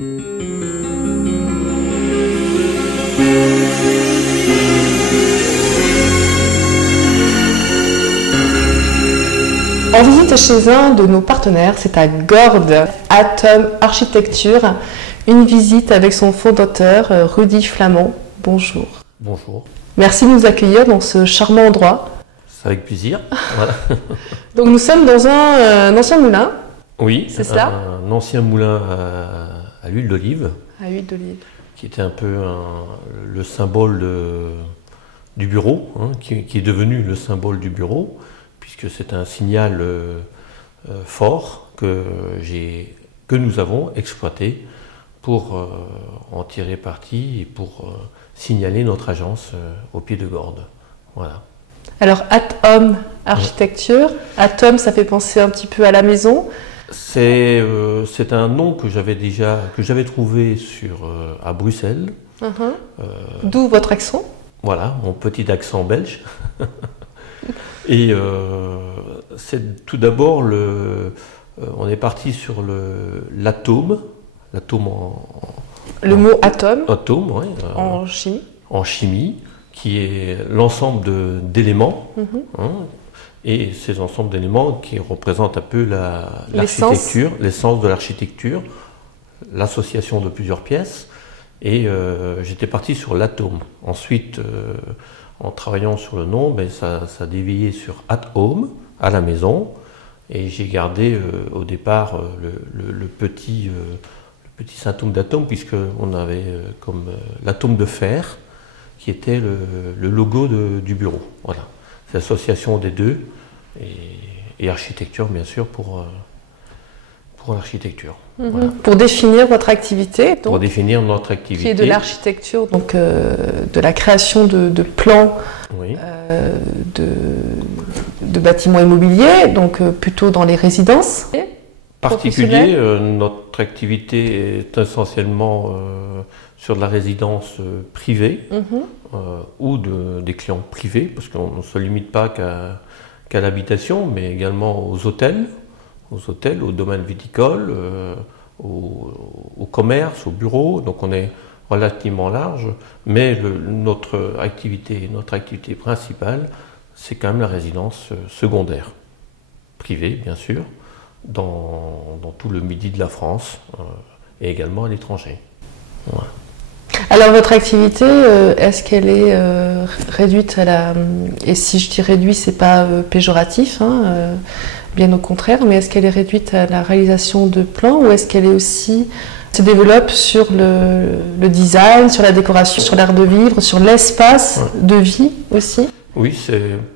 En visite chez un de nos partenaires, c'est à Gordes, Atom Architecture, une visite avec son fondateur Rudy Flamand. Bonjour. Bonjour. Merci de nous accueillir dans ce charmant endroit. C'est avec plaisir. Voilà. Donc nous sommes dans un ancien moulin. Oui, c'est cela. Un ancien moulin à l'huile d'olive. À huile d'olive. Qui était un peu le symbole du bureau, hein, qui est devenu le symbole du bureau, puisque c'est un signal fort que nous avons exploité pour en tirer parti et pour signaler notre agence au pied de Gordes. Voilà. Alors Atom Architecture, Atom ça fait penser un petit peu à la maison. C'est un nom que j'avais trouvé à Bruxelles. D'où votre accent? Voilà, mon petit accent belge. Et c'est tout d'abord on est parti sur l'atome. L'atome le mot atome. Atome, oui. En chimie. En chimie, qui est l'ensemble d'éléments. Hein, et ces ensembles d'éléments qui représentent un peu l'architecture, l'essence de l'architecture, l'association de plusieurs pièces. Et j'étais parti sur l'atome. Ensuite, en travaillant sur le nom, ça déviait sur at home, à la maison. Et j'ai gardé au départ le petit symptôme d'atome, puisqu'on avait comme l'atome de fer, qui était le logo du bureau. Voilà. C'est l'association des deux, et architecture, bien sûr, pour l'architecture. Voilà. Pour définir votre activité, donc, pour définir notre activité. Qui est de l'architecture, donc de la création de plans oui. de bâtiments immobiliers, donc plutôt dans les résidences. Particulier, notre activité est essentiellement sur de la résidence privée ou des clients privés, parce qu'on ne se limite pas qu'à l'habitation, mais également aux hôtels, au domaine viticole, au commerce, au bureau. Donc on est relativement large, mais notre activité principale, c'est quand même la résidence secondaire, privée bien sûr, dans tout le midi de la France et également à l'étranger. Voilà. Alors votre activité, est-ce qu'elle est réduite à la... Et si je dis réduit, c'est pas péjoratif, hein, bien au contraire, mais est-ce qu'elle est réduite à la réalisation de plans ou est-ce qu'elle est aussi se développe sur le design, sur la décoration, sur l'art de vivre, sur l'espace de vie aussi? Oui,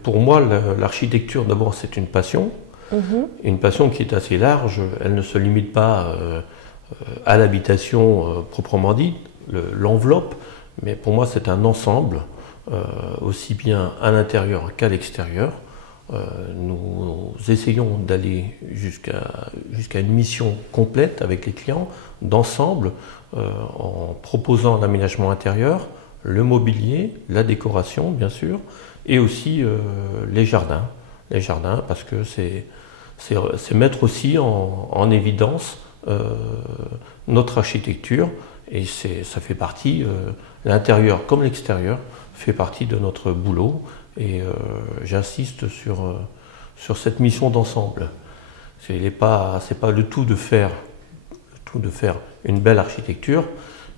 pour moi l'architecture d'abord c'est une passion. Une passion qui est assez large, elle ne se limite pas à l'habitation proprement dite, l'enveloppe, mais pour moi c'est un ensemble, aussi bien à l'intérieur qu'à l'extérieur. Nous essayons d'aller jusqu'à une mission complète avec les clients, d'ensemble, en proposant l'aménagement intérieur, le mobilier, la décoration bien sûr, et aussi les jardins. Les jardins, parce que c'est mettre aussi en évidence notre architecture, et ça fait partie, l'intérieur comme l'extérieur, fait partie de notre boulot, et j'insiste sur cette mission d'ensemble. C'est pas le tout de faire une belle architecture,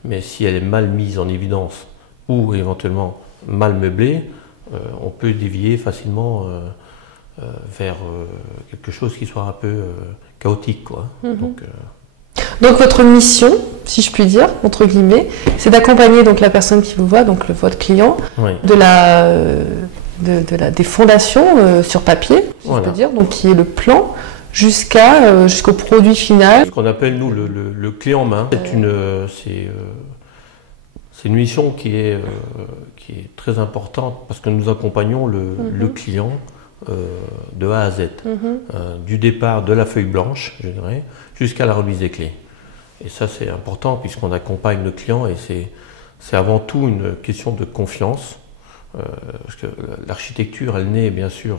mais si elle est mal mise en évidence, ou éventuellement mal meublée, on peut dévier facilement vers quelque chose qui soit un peu chaotique, quoi. Donc votre mission, si je puis dire, entre guillemets, c'est d'accompagner donc la personne qui vous voit, donc votre client, oui. des fondations sur papier, si je peux dire, donc qui est le plan, jusqu'au produit final. Ce qu'on appelle nous le clé en main. C'est une mission qui est très importante parce que nous accompagnons le client de A à Z, du départ de la feuille blanche, je dirais, jusqu'à la remise des clés. Et ça c'est important puisqu'on accompagne le client et c'est avant tout une question de confiance. Parce que l'architecture, elle naît bien sûr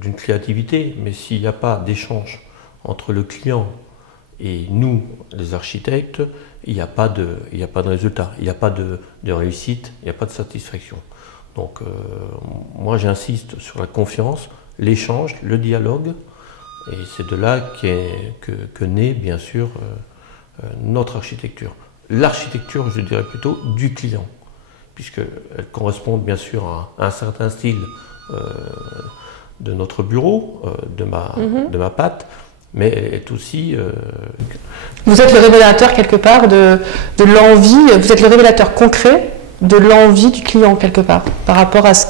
d'une créativité, mais s'il n'y a pas d'échange entre le client Et nous, les architectes, il n'y a pas de résultat, il n'y a pas de réussite, il n'y a pas de satisfaction. Donc moi j'insiste sur la confiance, l'échange, le dialogue, et c'est de là que naît bien sûr notre architecture. L'architecture, je dirais plutôt, du client, puisqu'elle correspond bien sûr à un certain style de notre bureau, de ma patte, mais elle est aussi... Vous êtes le révélateur quelque part de l'envie, vous êtes le révélateur concret de l'envie du client quelque part, par rapport à ce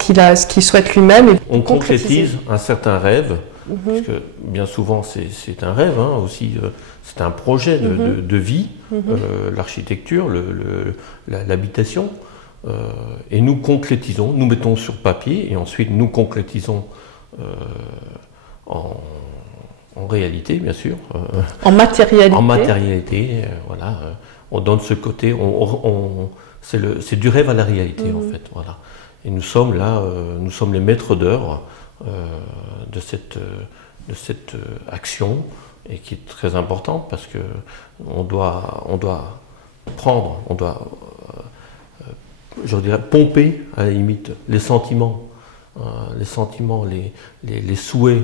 qu'il souhaite lui-même. On concrétise un certain rêve, puisque bien souvent c'est un rêve aussi, c'est un projet de vie, l'architecture, l'habitation, et nous concrétisons, nous mettons sur papier, et ensuite nous concrétisons en réalité, bien sûr. En matérialité. En matérialité, voilà. On donne ce côté, c'est du rêve à la réalité, en fait. Voilà. Et nous sommes là, nous sommes les maîtres d'œuvre de cette action, et qui est très importante, parce que on doit je dirais, pomper, à la limite, les sentiments, les souhaits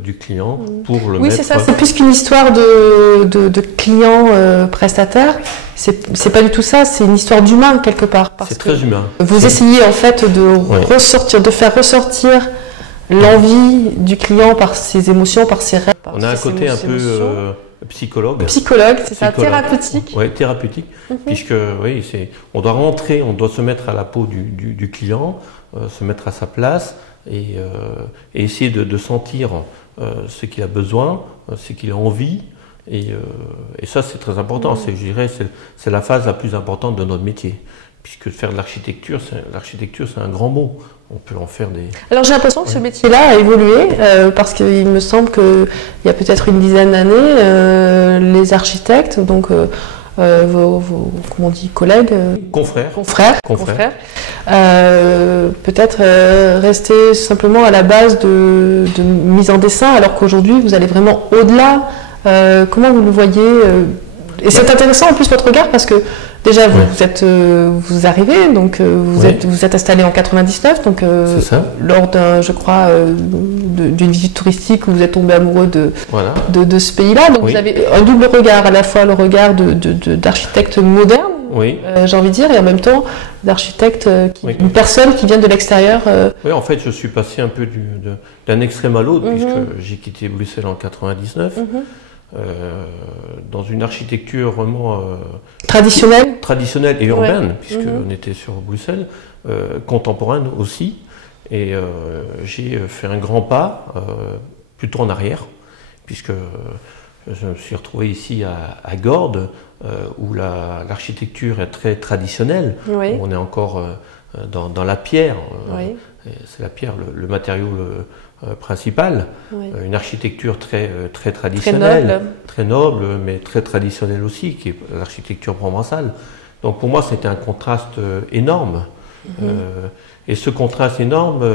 du client pour le mettre... Oui, c'est ça, c'est plus qu'une histoire de client prestataire, c'est pas du tout ça, c'est une histoire d'humain quelque part. C'est très humain. Vous essayez en fait de faire ressortir l'envie du client par ses émotions, par ses rêves. On a un côté un peu psychologue. Psychologue, c'est ça, thérapeutique. Oui, thérapeutique, puisque oui, on doit rentrer, on doit se mettre à la peau du client, se mettre à sa place, et essayer de sentir ce qu'il a besoin, ce qu'il a envie, et ça c'est très important. Je dirais c'est la phase la plus importante de notre métier, puisque faire de l'architecture c'est un grand mot. On peut en faire des... Alors j'ai l'impression que ce métier-là a évolué, parce qu'il me semble qu'il y a peut-être une dizaine d'années, les architectes, donc vos comment on dit, collègues, confrères, peut-être rester simplement à la base de mise en dessin, alors qu'aujourd'hui vous allez vraiment au-delà. Comment vous le voyez et c'est intéressant en plus votre regard, parce que déjà vous arrivez, donc vous êtes installé en 99, donc lors d'une visite touristique où vous êtes tombé amoureux de ce pays-là, donc vous avez un double regard, à la fois le regard d'architecte moderne, j'ai envie de dire, et en même temps d'architecte, une personne qui vient de l'extérieur. Oui, en fait je suis passé un peu d'un extrême à l'autre, puisque j'ai quitté Bruxelles en 99. Dans une architecture vraiment traditionnelle et urbaine, puisqu'on était sur Bruxelles, contemporaine aussi, et j'ai fait un grand pas plutôt en arrière, puisque je me suis retrouvé ici à Gordes, où l'architecture est très traditionnelle. On est encore dans la pierre, c'est la pierre le matériau principal, une architecture très traditionnelle, très noble, mais très traditionnelle aussi, qui est l'architecture provençale. Donc pour moi c'était un contraste énorme, et ce contraste énorme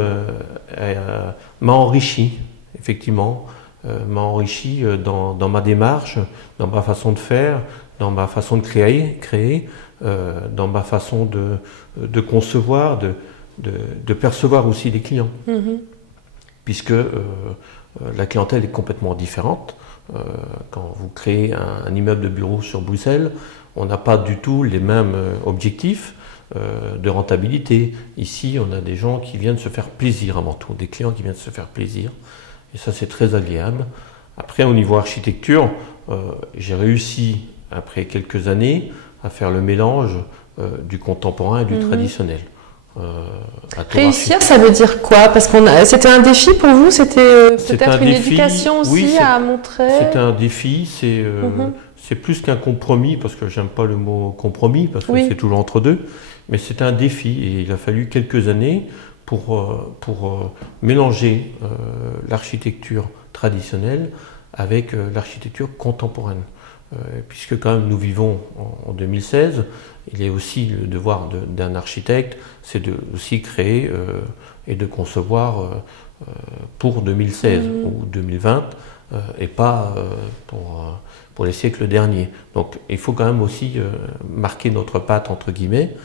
m'a enrichi, effectivement, m'a enrichi dans ma démarche, dans ma façon de faire, dans ma façon de créer, dans ma façon de concevoir, de percevoir aussi les clients. Puisque la clientèle est complètement différente. Quand vous créez un immeuble de bureau sur Bruxelles, on n'a pas du tout les mêmes objectifs de rentabilité. Ici, on a des gens qui viennent se faire plaisir avant tout, des clients qui viennent se faire plaisir, et ça c'est très agréable. Après, au niveau architecture, j'ai réussi, après quelques années, à faire le mélange du contemporain et du traditionnel. Réussir, ça veut dire quoi? Parce que c'était un défi pour vous, c'était peut-être une éducation aussi à montrer. C'est un défi, c'est plus qu'un compromis, parce que j'aime pas le mot compromis, parce que c'est toujours entre deux, mais c'est un défi, et il a fallu quelques années pour mélanger l'architecture traditionnelle avec l'architecture contemporaine. Puisque quand même nous vivons en 2016, il est aussi le devoir d'un architecte, c'est de aussi créer et de concevoir pour 2016 ou 2020, et pas pour pour les siècles derniers. Donc il faut quand même aussi marquer notre patte, entre guillemets.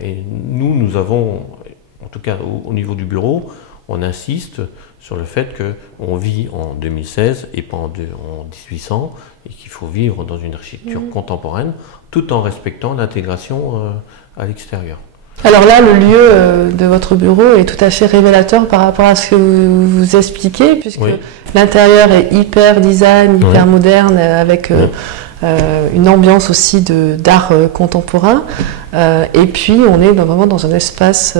Et nous avons, en tout cas au niveau du bureau, on insiste sur le fait qu'on vit en 2016 et pas en 1800 et qu'il faut vivre dans une architecture contemporaine tout en respectant l'intégration à l'extérieur. Alors là, le lieu de votre bureau est tout à fait révélateur par rapport à ce que vous expliquez, puisque l'intérieur est hyper design, hyper moderne, avec une ambiance aussi d'art contemporain. Et puis, on est vraiment dans un espace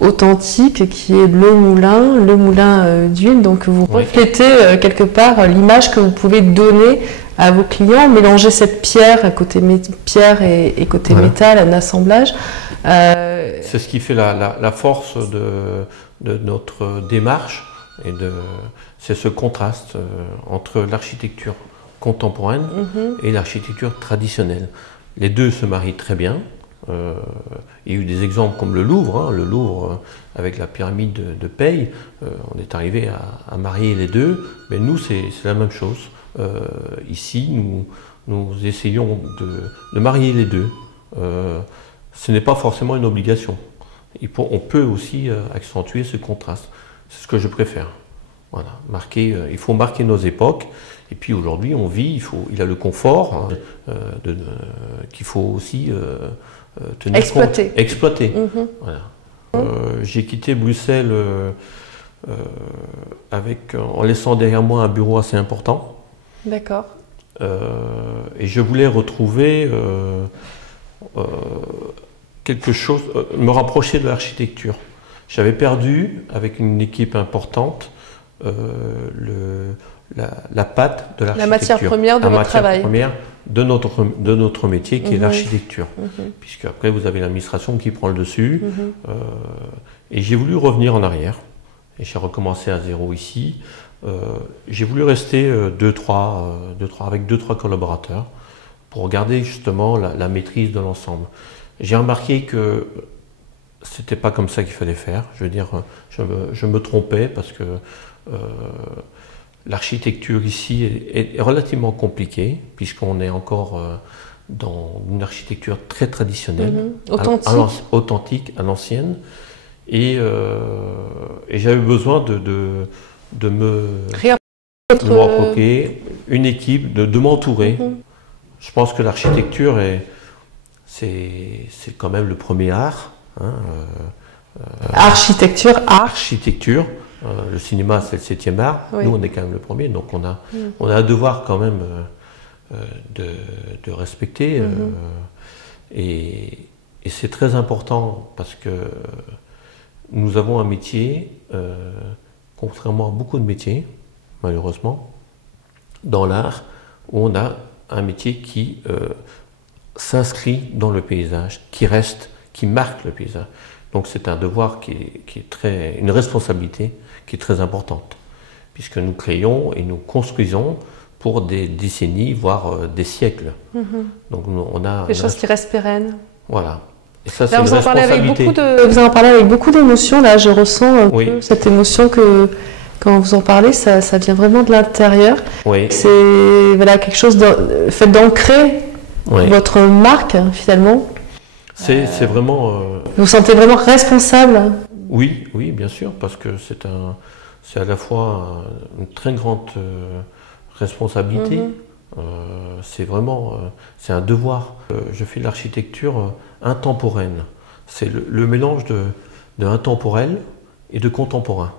authentique qui est le moulin d'huile. Donc, vous reflétez quelque part l'image que vous pouvez donner à vos clients, mélanger cette pierre, côté pierre et côté métal, un assemblage. C'est ce qui fait la force de notre démarche, et c'est ce contraste entre l'architecture contemporaine et l'architecture traditionnelle. Les deux se marient très bien. Il y a eu des exemples comme le Louvre, le Louvre avec la pyramide de Paye, on est arrivé à marier les deux, mais nous c'est la même chose. Ici, nous essayons de marier les deux. Ce n'est pas forcément une obligation. On peut aussi accentuer ce contraste. C'est ce que je préfère. Voilà, il faut marquer nos époques. Et puis aujourd'hui, on vit, il y a le confort qu'il faut aussi tenir compte. Exploiter. Voilà. J'ai quitté Bruxelles en laissant derrière moi un bureau assez important. D'accord. Et je voulais retrouver quelque chose, me rapprocher de l'architecture. J'avais perdu, avec une équipe importante, la patte de l'architecture. La matière première de votre travail. La matière première de notre métier, qui est l'architecture. Puisque après, vous avez l'administration qui prend le dessus. Et j'ai voulu revenir en arrière. Et j'ai recommencé à zéro ici. J'ai voulu rester avec 2-3 collaborateurs pour garder justement la maîtrise de l'ensemble. J'ai remarqué que c'était pas comme ça qu'il fallait faire. Je veux dire, je me trompais parce que l'architecture ici est relativement compliquée, puisqu'on est encore dans une architecture très traditionnelle, authentique, à l'ancienne. Et j'avais besoin de me approprier une équipe, de m'entourer. Je pense que l'architecture c'est quand même le premier art. Architecture. Le cinéma, c'est le 7e art. Nous, on est quand même le premier, donc on a un devoir quand même de respecter. Et c'est très important parce que nous avons un métier, contrairement à beaucoup de métiers, malheureusement, dans l'art, où on a un métier qui s'inscrit dans le paysage, qui marque le paysage. Donc c'est un devoir une responsabilité qui est très importante, puisque nous créons et nous construisons pour des décennies, voire des siècles. Donc on a des choses qui restent pérennes. Voilà. Et ça, c'est une responsabilité. Vous en parlez avec beaucoup d'émotion, là, je ressens un peu cette émotion que, quand vous en parlez, ça vient vraiment de l'intérieur. C'est quelque chose fait d'ancrer votre marque, finalement. C'est vraiment... Vous vous sentez vraiment responsable? Oui, bien sûr, parce que c'est à la fois une très grande responsabilité. C'est vraiment c'est un devoir. Je fais de l'architecture intemporelle. C'est le mélange de intemporel et de contemporain.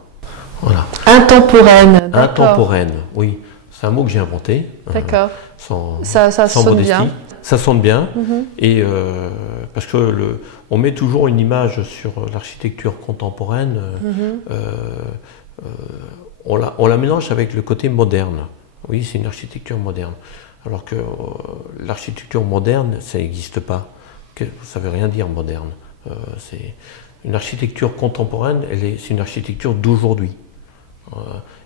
Voilà. Intemporelle. Intemporelle, oui. C'est un mot que j'ai inventé. D'accord. Sans sonne modestie. Bien. Ça sonne bien. Et parce que on met toujours une image sur l'architecture contemporaine. On la mélange avec le côté moderne. Oui, c'est une architecture moderne. Alors que l'architecture moderne, ça n'existe pas. Ça ne veut rien dire moderne. C'est une architecture contemporaine, c'est une architecture d'aujourd'hui.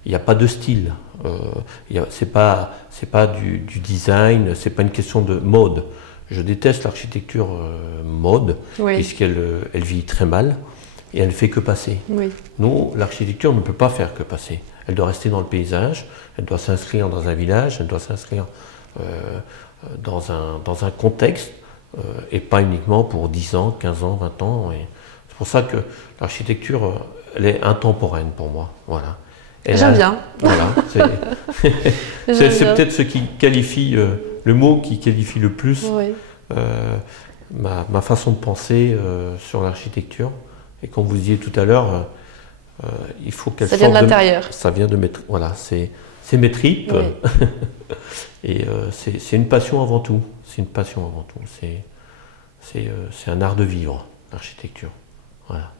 Il n'y a pas de style. C'est pas du design, c'est pas une question de mode. Je déteste l'architecture mode, puisqu'elle vit très mal et elle ne fait que passer. Nous, l'architecture ne peut pas faire que passer. Elle doit rester dans le paysage, elle doit s'inscrire dans un village, elle doit s'inscrire dans un contexte et pas uniquement pour 10 ans, 15 ans, 20 ans. C'est pour ça que l'architecture, elle est intemporelle pour moi. Voilà. J'aime bien. Voilà, c'est peut-être ce qui qualifie, le mot qui qualifie le plus ma façon de penser sur l'architecture. Et comme vous disiez tout à l'heure, il faut qu'elle sorte de l'intérieur. Ça vient de mettre. Voilà, c'est mes tripes. Oui. Et c'est une passion avant tout. C'est une passion avant tout. C'est un art de vivre, l'architecture. Voilà.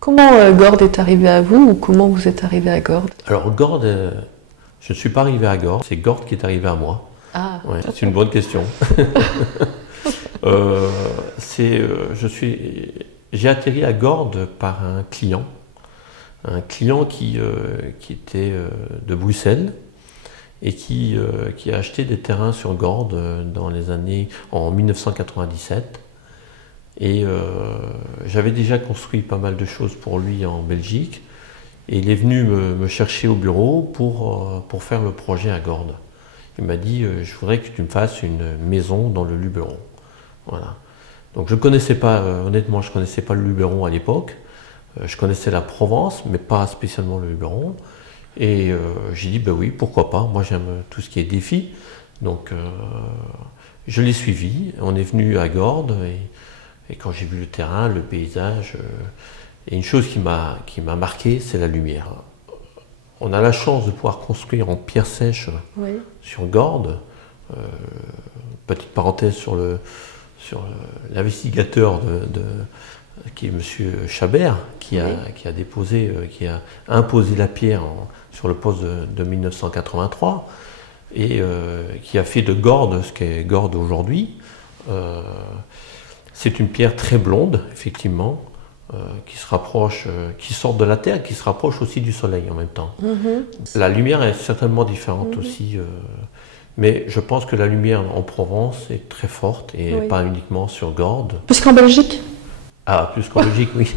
Comment Gordes est arrivé à vous ou comment vous êtes arrivé à Gordes? Alors Gordes, je ne suis pas arrivé à Gordes, c'est Gordes qui est arrivé à moi. Ah. Ouais, c'est une bonne question. J'ai atterri à Gordes par un client qui était de Bruxelles et qui a acheté des terrains sur Gordes en 1997. Et j'avais déjà construit pas mal de choses pour lui en Belgique. Et il est venu me chercher au bureau pour faire le projet à Gordes. Il m'a dit je voudrais que tu me fasses une maison dans le Luberon. Voilà. Donc je connaissais pas, honnêtement, je ne connaissais pas le Luberon à l'époque. Je connaissais la Provence, mais pas spécialement le Luberon. Et j'ai dit ben oui, pourquoi pas. Moi j'aime tout ce qui est défi. Donc je l'ai suivi. On est venu à Gordes. Et quand j'ai vu le terrain, le paysage, et une chose qui m'a marqué, c'est la lumière. On a la chance de pouvoir construire en pierre sèche sur Gordes. Petite parenthèse sur l'investigateur qui est M. Chabert, qui a imposé la pierre sur le poste de 1983 et qui a fait de Gordes ce qu'est Gordes aujourd'hui. C'est une pierre très blonde, effectivement, qui sort de la terre, qui se rapproche aussi du soleil en même temps. La lumière est certainement différente aussi, mais je pense que la lumière en Provence est très forte et pas uniquement sur Gordes. Plus qu'en Belgique? Ah, plus qu'en Belgique, oui.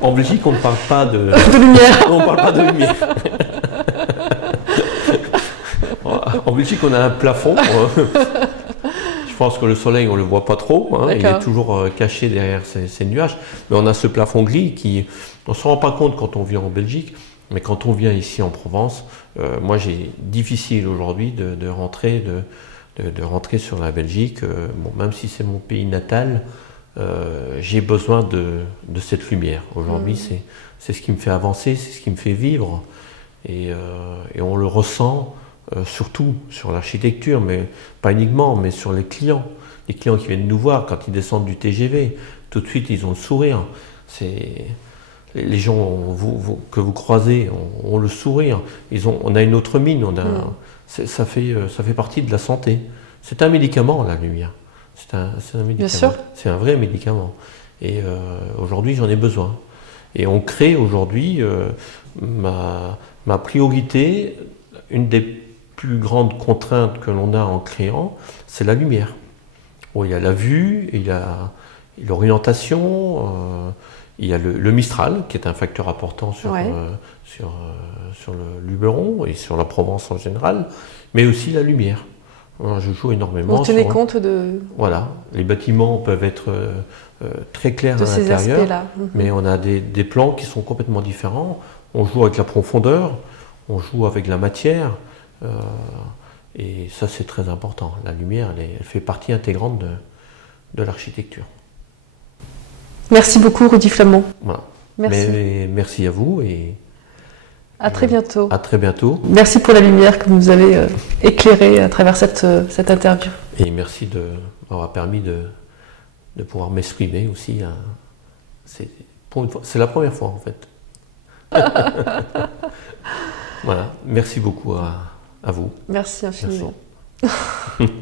En Belgique, on ne parle pas de lumière. On ne parle pas de lumière. En Belgique, on a un plafond. Je pense que le soleil, on ne le voit pas trop, hein, il est toujours caché derrière ces nuages, mais on a ce plafond gris qui, on ne se rend pas compte quand on vient en Belgique, mais quand on vient ici en Provence, moi j'ai difficile aujourd'hui de rentrer sur la Belgique, bon, même si c'est mon pays natal, j'ai besoin de cette lumière. Aujourd'hui, c'est ce qui me fait avancer, c'est ce qui me fait vivre, et on le ressent. Surtout sur l'architecture, mais pas uniquement, mais sur les clients. Les clients qui viennent nous voir, quand ils descendent du TGV, tout de suite ils ont le sourire. Les gens que vous croisez ont le sourire. On a une autre mine, ça fait partie de la santé. C'est un médicament, la lumière. C'est un médicament. Bien sûr. C'est un vrai médicament. Et aujourd'hui, j'en ai besoin. Et on crée aujourd'hui ma priorité, une des plus grande contrainte que l'on a en créant, c'est la lumière. Bon, il y a la vue, il y a l'orientation, il y a le Mistral, qui est un facteur important sur le Luberon et sur la Provence en général, mais aussi la lumière. Alors, je joue énormément. Vous tenez compte de... Voilà, les bâtiments peuvent être très clairs à l'intérieur, mais on a des plans qui sont complètement différents. On joue avec la profondeur, on joue avec la matière, et ça c'est très important. La lumière, elle fait partie intégrante de l'architecture. Merci beaucoup Rudy Flamand. Voilà. Merci. Merci à vous et à très bientôt. À très bientôt. Merci pour la lumière que vous nous avez éclairée à travers cette interview. Et merci de m'avoir permis de pouvoir m'exprimer aussi. C'est la première fois en fait. Voilà, merci beaucoup à vous. Merci infiniment. Merci.